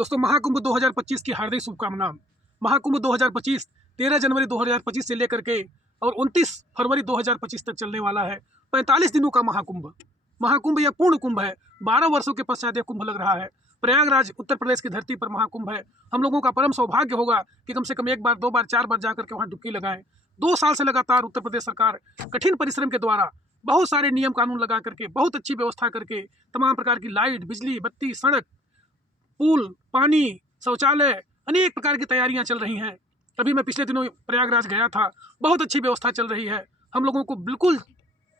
दोस्तों, महाकुंभ 2025 की हार्दिक शुभकामनाएं। महाकुंभ 2025 13 जनवरी 2025 से लेकर के और 29 फरवरी 2025 तक चलने वाला है। 45 दिनों का महाकुंभ। महाकुंभ यह पूर्ण कुंभ है। 12 वर्षों के पश्चात यह कुंभ लग रहा है। प्रयागराज उत्तर प्रदेश की धरती पर महाकुंभ है। हम लोगों का परम सौभाग्य होगा कि कम से कम 1 बार 2 बार 4 बार जाकर के वहाँ डुबकी लगाएं। 2 साल से लगातार उत्तर प्रदेश सरकार कठिन परिश्रम के द्वारा बहुत सारे नियम कानून लगा करके, बहुत अच्छी व्यवस्था करके, तमाम प्रकार की लाइट, बिजली, बत्ती, सड़क, पुल, पानी, शौचालय, अनेक प्रकार की तैयारियां चल रही हैं। अभी मैं पिछले दिनों प्रयागराज गया था। बहुत अच्छी व्यवस्था चल रही है। हम लोगों को बिल्कुल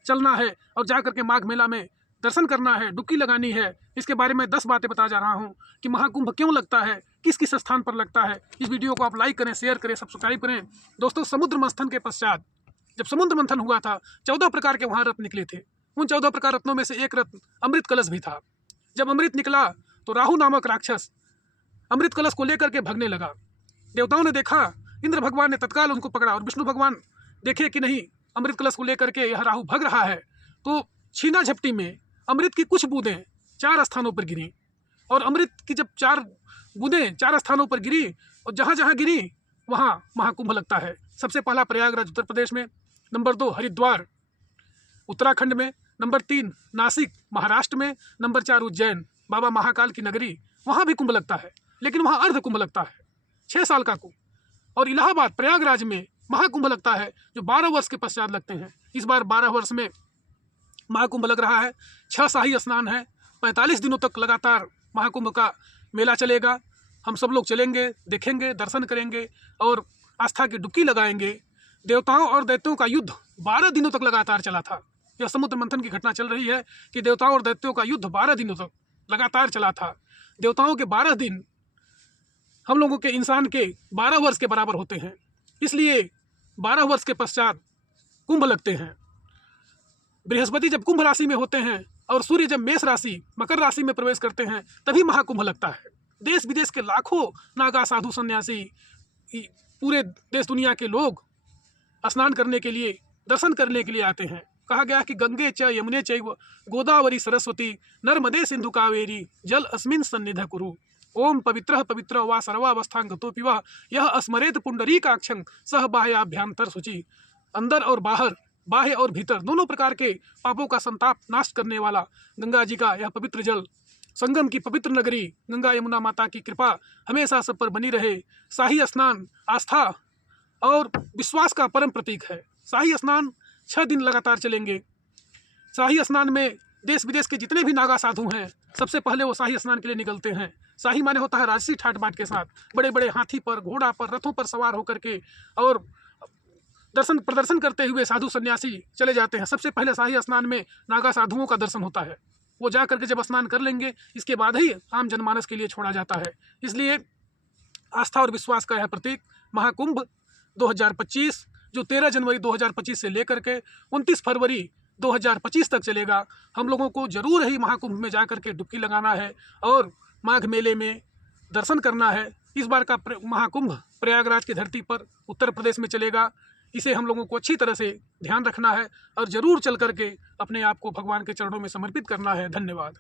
चलना है और जा करके माघ मेला में दर्शन करना है, डुबकी लगानी है। इसके बारे में 10 बातें बता जा रहा हूँ कि महाकुंभ क्यों लगता है, किस किस स्थान पर लगता है। इस वीडियो को आप लाइक करें, शेयर करें, सब्सक्राइब करें। दोस्तों, समुद्र मंथन के पश्चात जब समुद्र मंथन हुआ था, 14 प्रकार के वहाँ रत्न निकले थे। उन 14 प्रकार रत्नों में से एक रत्न अमृत कलश भी था। जब अमृत निकला तो राहु नामक राक्षस अमृत कलश को लेकर के भगने लगा। देवताओं ने देखा, इंद्र भगवान ने तत्काल उनको पकड़ा और विष्णु भगवान देखे कि नहीं, अमृत कलश को लेकर के यह राहु भग रहा है, तो छीना झपटी में अमृत की कुछ बूंदें 4 स्थानों पर गिरी। और अमृत की जब 4 बूंदें 4 स्थानों पर गिरी और जहाँ जहाँ गिरी वहाँ महाकुंभ लगता है। सबसे पहला प्रयागराज उत्तर प्रदेश में, नंबर 2 हरिद्वार उत्तराखंड में, नंबर 3 नासिक महाराष्ट्र में, नंबर 4 उज्जैन बाबा महाकाल की नगरी, वहाँ भी कुंभ लगता है, लेकिन वहाँ अर्ध कुंभ लगता है, 6 साल का कुंभ। और इलाहाबाद प्रयागराज में महाकुंभ लगता है, जो 12 वर्ष के पश्चात लगते हैं। इस बार 12 वर्ष में महाकुंभ लग रहा है। 6 शाही स्नान है। 45 दिनों तक लगातार महाकुंभ का मेला चलेगा। हम सब लोग चलेंगे, देखेंगे, दर्शन करेंगे और आस्था की डुबकी लगाएंगे। देवताओं और दैत्यों का युद्ध 12 दिनों तक लगातार चला था। यह समुद्र मंथन की घटना चल रही है कि देवताओं और दैत्यों का युद्ध 12 दिनों तक लगातार चला था। देवताओं के 12 दिन हम लोगों के इंसान के 12 वर्ष के बराबर होते हैं। इसलिए 12 वर्ष के पश्चात कुंभ लगते हैं। बृहस्पति जब कुंभ राशि में होते हैं और सूर्य जब मेष राशि मकर राशि में प्रवेश करते हैं, तभी महाकुंभ लगता है। देश विदेश के लाखों नागा साधु सन्यासी, पूरे देश दुनिया के लोग स्नान करने के लिए, दर्शन करने के लिए आते हैं। कहा गया कि गंगे च यमुने चैव गोदावरी सरस्वती नर्मदे सिंधु कावेरी जल अस्मिन् सन्निध कुरु। ओम पवित्र पवित्र वा सर्वावस्थांगतोपि वः यह स्मरेत पुंडरीकाक्षं सह बाह्याभ्यंतर शुचि। अंदर और बाहर, बाह्य और भीतर दोनों प्रकार के पापों का संताप नाश करने वाला गंगा जी का यह पवित्र जल, संगम की पवित्र नगरी गंगा यमुना माता की कृपा हमेशा सब पर बनी रहे। शाही स्नान आस्था और विश्वास का परम प्रतीक है। शाही स्नान 6 दिन लगातार चलेंगे। शाही स्नान में देश विदेश के जितने भी नागा साधु हैं, सबसे पहले वो शाही स्नान के लिए निकलते हैं। शाही माने होता है राजसी ठाट बाट के साथ, बड़े बड़े हाथी पर, घोड़ा पर, रथों पर सवार होकर के और दर्शन प्रदर्शन करते हुए साधु सन्यासी चले जाते हैं। सबसे पहले शाही स्नान में नागा साधुओं का दर्शन होता है। वो जा करके जब स्नान कर लेंगे, इसके बाद ही आम जनमानस के लिए छोड़ा जाता है। इसलिए आस्था और विश्वास का यह प्रतीक महाकुंभ 2025, जो 13 जनवरी 2025 से लेकर के 29 फरवरी 2025 तक चलेगा। हम लोगों को जरूर ही महाकुंभ में जा करके डुबकी लगाना है और माघ मेले में दर्शन करना है। इस बार का महाकुंभ प्रयागराज की धरती पर उत्तर प्रदेश में चलेगा। इसे हम लोगों को अच्छी तरह से ध्यान रखना है और ज़रूर चल करके अपने आप को भगवान के चरणों में समर्पित करना है। धन्यवाद।